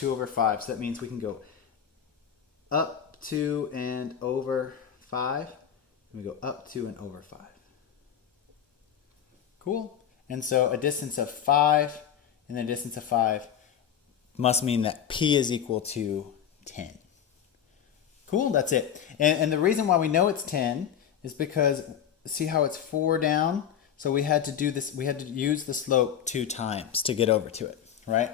2 over 5. So that means we can go up to and over 5. And we go up to and over 5. Cool. And so a distance of 5 and a distance of 5 must mean that P is equal to 10. Cool, that's it. And the reason why we know it's 10 is because, see how it's 4 down? So we had to do this, we had to use the slope 2 times to get over to it, right?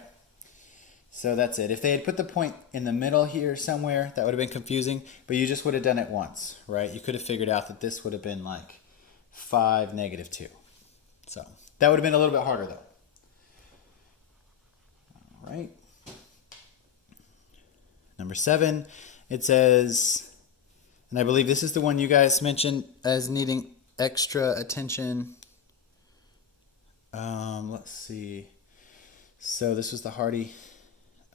So that's it. If they had put the point in the middle here somewhere, that would have been confusing, but you just would have done it once, right? You could have figured out that this would have been like 5, negative 2. So that would have been a little bit harder though. All right. Number 7, it says, and I believe this is the one you guys mentioned as needing extra attention. Let's see. So this was the Hardy.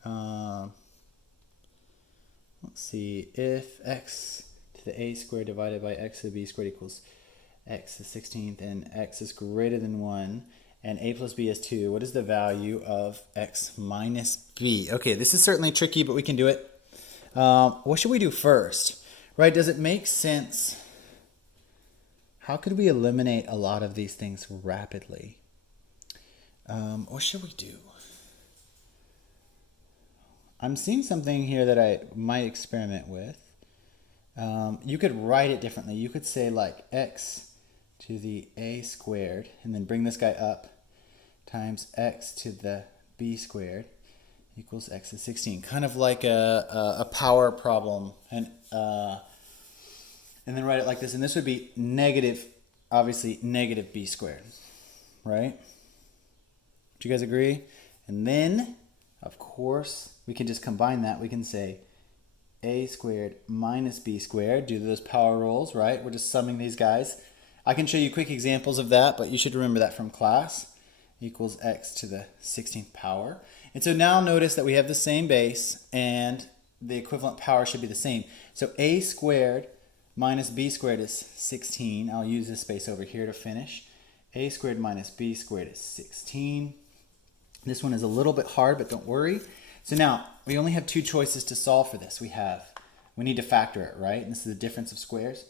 Let's see. If x to the a squared divided by x to the b squared equals x to the 16th and x is greater than 1 and a plus b is 2, what is the value of x minus b? Okay, this is certainly tricky, but we can do it. What should we do first? Right, does it make sense? How could we eliminate a lot of these things rapidly? What should we do? I'm seeing something here that I might experiment with. You could write it differently. You could say like x to the a squared and then bring this guy up times x to the b squared equals x to 16. Kind of like a power problem. And then write it like this. And this would be negative, obviously, negative b squared. Right? Do you guys agree? And then, of course, we can just combine that. We can say a squared minus b squared. Do those power rules, right? We're just summing these guys. I can show you quick examples of that, but you should remember that from class. Equals x to the 16th power. And so now notice that we have the same base and the equivalent power should be the same. So a squared minus b squared is 16. I'll use this space over here to finish. A squared minus b squared is 16. This one is a little bit hard, but don't worry. So now we only have 2 choices to solve for this. We need to factor it, right? And this is the difference of squares.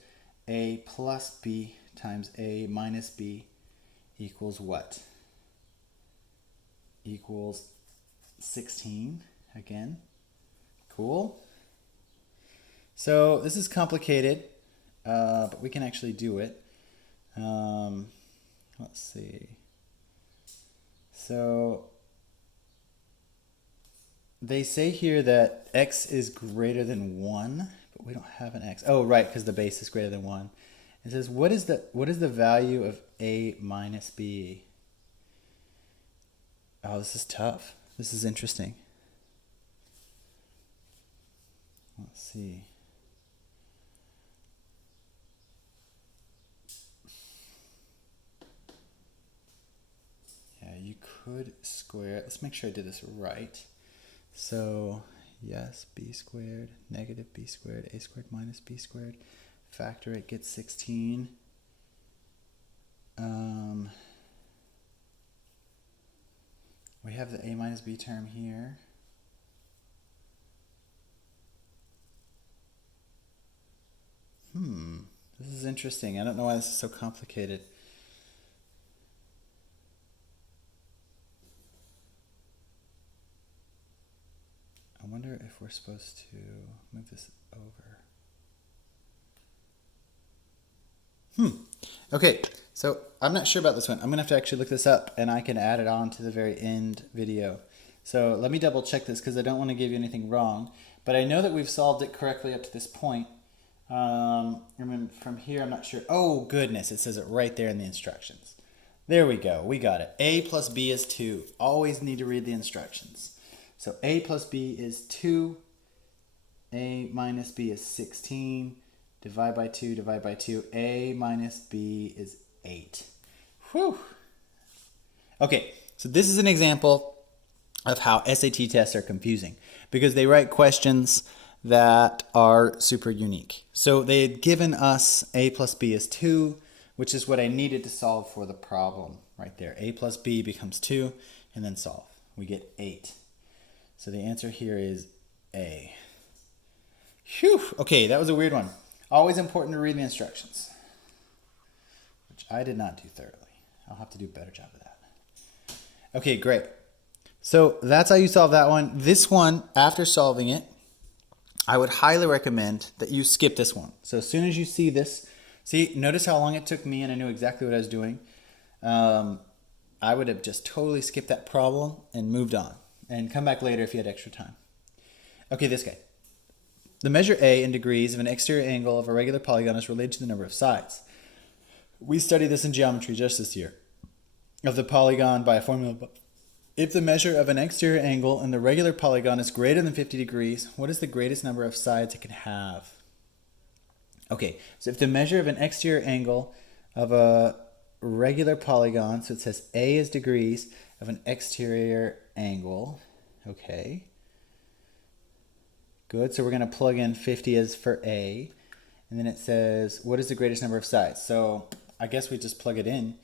A plus b times a minus b equals what? Equals 16 again. Cool. So this is complicated, but we can actually do it. Let's see. So they say here that x is greater than 1, but we don't have an x. Oh, right, because the base is greater than 1. It says, what is the value of a minus b? Oh, this is tough. This is interesting. Let's see. Yeah, you could square it. Let's make sure I did this right. So, yes, b squared, negative b squared, a squared minus b squared. Factor it, gets 16. We have the a minus b term here. This is interesting. I don't know why this is so complicated. I wonder if we're supposed to move this over. Okay, so I'm not sure about this one. I'm going to have to actually look this up, and I can add it on to the very end video. So let me double check this because I don't want to give you anything wrong. But I know that we've solved it correctly up to this point. Remember, from here, I'm not sure. Oh, goodness, it says it right there in the instructions. There we go. We got it. A plus b is 2. Always need to read the instructions. So a plus b is 2. A minus b is 16. Divide by 2, divide by 2. A minus b is 8. Whew. Okay, so this is an example of how SAT tests are confusing because they write questions that are super unique. So they had given us a plus b is 2, which is what I needed to solve for the problem right there. A plus b becomes 2, and then solve. We get 8. So the answer here is A. Phew. Okay, that was a weird one. Always important to read the instructions, which I did not do thoroughly. I'll have to do a better job of that. Okay, great. So that's how you solve that one. This one, after solving it, I would highly recommend that you skip this one. So as soon as you see this, notice how long it took me and I knew exactly what I was doing. I would have just totally skipped that problem and moved on and come back later if you had extra time. Okay, this guy. The measure A in degrees of an exterior angle of a regular polygon is related to the number of sides. We studied this in geometry just this year of the polygon by a formula. If the measure of an exterior angle in the regular polygon is greater than 50 degrees, what is the greatest number of sides it can have? Okay, so if the measure of an exterior angle of a regular polygon, so it says A is degrees of an exterior angle, okay. Good, so we're going to plug in 50 as for A, and then it says, what is the greatest number of sides? So I guess we just plug it in,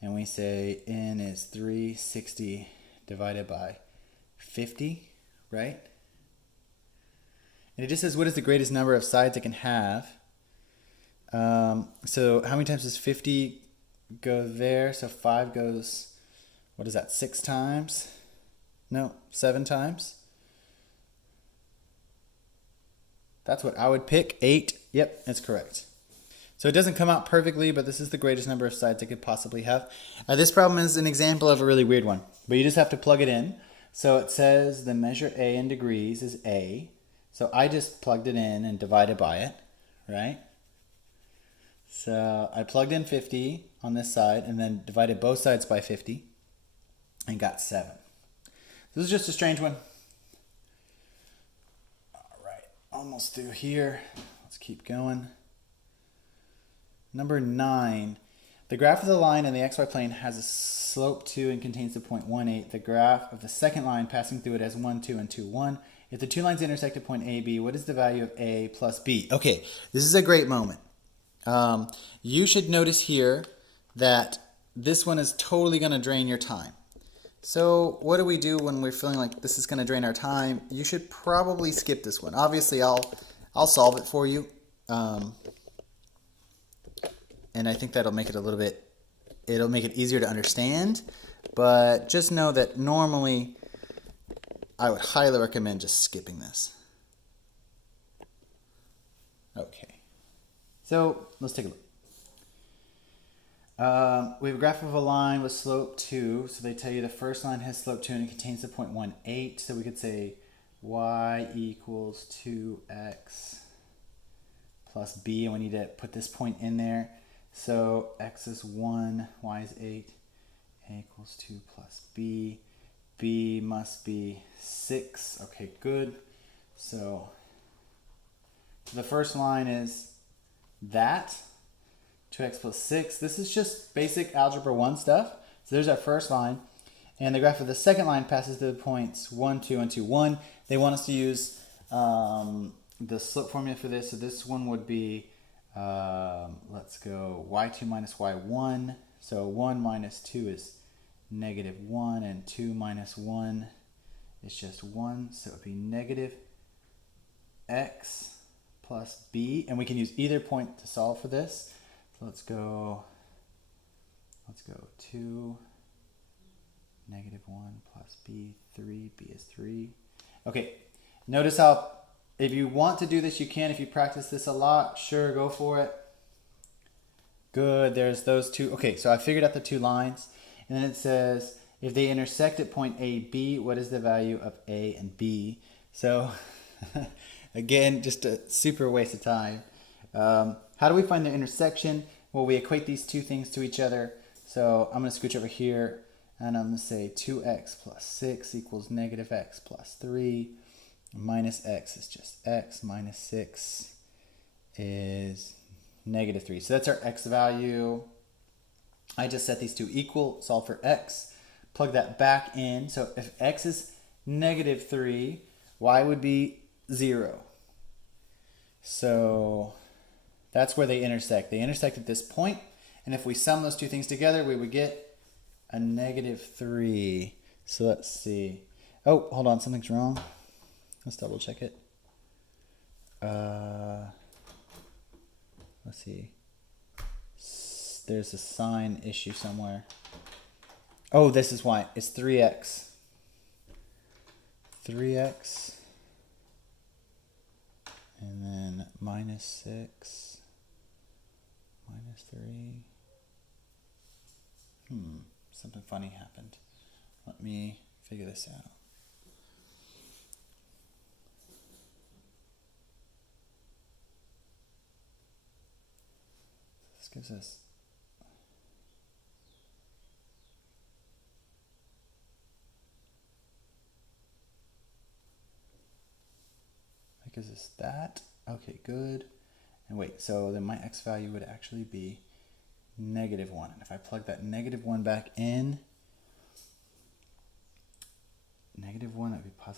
and we say N is 360 divided by 50, right? And it just says, what is the greatest number of sides it can have? So how many times does 50 go there? So 5 goes, what is that, 6 times? No, 7 times? That's what I would pick. 8. Yep, that's correct. So it doesn't come out perfectly, but this is the greatest number of sides it could possibly have. This problem is an example of a really weird one, but you just have to plug it in. So it says the measure A in degrees is A. So I just plugged it in and divided by it, right? So I plugged in 50 on this side and then divided both sides by 50 and got 7. This is just a strange one. Almost through here. Let's keep going. Number 9. The graph of the line in the xy plane has a slope 2 and contains the point 1, 8. The graph of the second line passing through it has 1, 2, and 2, 1. If the two lines intersect at point A, B, what is the value of A plus B? Okay, this is a great moment. You should notice here that this one is totally going to drain your time. So what do we do when we're feeling like this is going to drain our time? You should probably skip this one. Obviously, I'll solve it for you, and I think that'll make it it'll make it easier to understand. But just know that normally, I would highly recommend just skipping this. Okay, so let's take a look. We have a graph of a line with slope 2. So they tell you the first line has slope 2 and it contains the point 1, 8. So we could say y equals 2x plus b. And we need to put this point in there. So x is 1, y is 8. A equals 2 plus b. B must be 6. Okay, good. So the first line is that. 2x plus 6. This is just basic algebra 1 stuff. So there's our first line. And the graph of the second line passes to the points 1, 2, and 2, 1. They want us to use the slope formula for this. So this one would be, let's go, y2 minus y1. So 1 minus 2 is negative 1, and 2 minus 1 is just 1. So it would be negative x plus b. And we can use either point to solve for this. Let's go 2, negative 1 plus b, 3, b is 3. Okay, notice how if you want to do this, you can. If you practice this a lot, sure, go for it. Good, there's those two. Okay, so I figured out the two lines. And then it says, if they intersect at point A, B, what is the value of A and B? So, again, just a super waste of time. How do we find their intersection? Well, we equate these two things to each other. So I'm going to scooch over here, and I'm going to say 2x plus 6 equals negative x plus 3. Minus x is just x. Minus 6 is negative 3. So that's our x value. I just set these two equal, solve for x, plug that back in. So if x is negative 3, y would be 0. So that's where they intersect. They intersect at this point, and if we sum those two things together, we would get a negative 3. So let's see. Oh, hold on, something's wrong. Let's double check it. Let's see. There's a sign issue somewhere. Oh, this is why. It's 3x. 3x. And then minus 6. Minus 3. Something funny happened. Let me figure this out. This gives us... That gives us that. Okay, good. And wait, so then my x value would actually be -1. And if I plug that -1 back in, -1, that would be +1.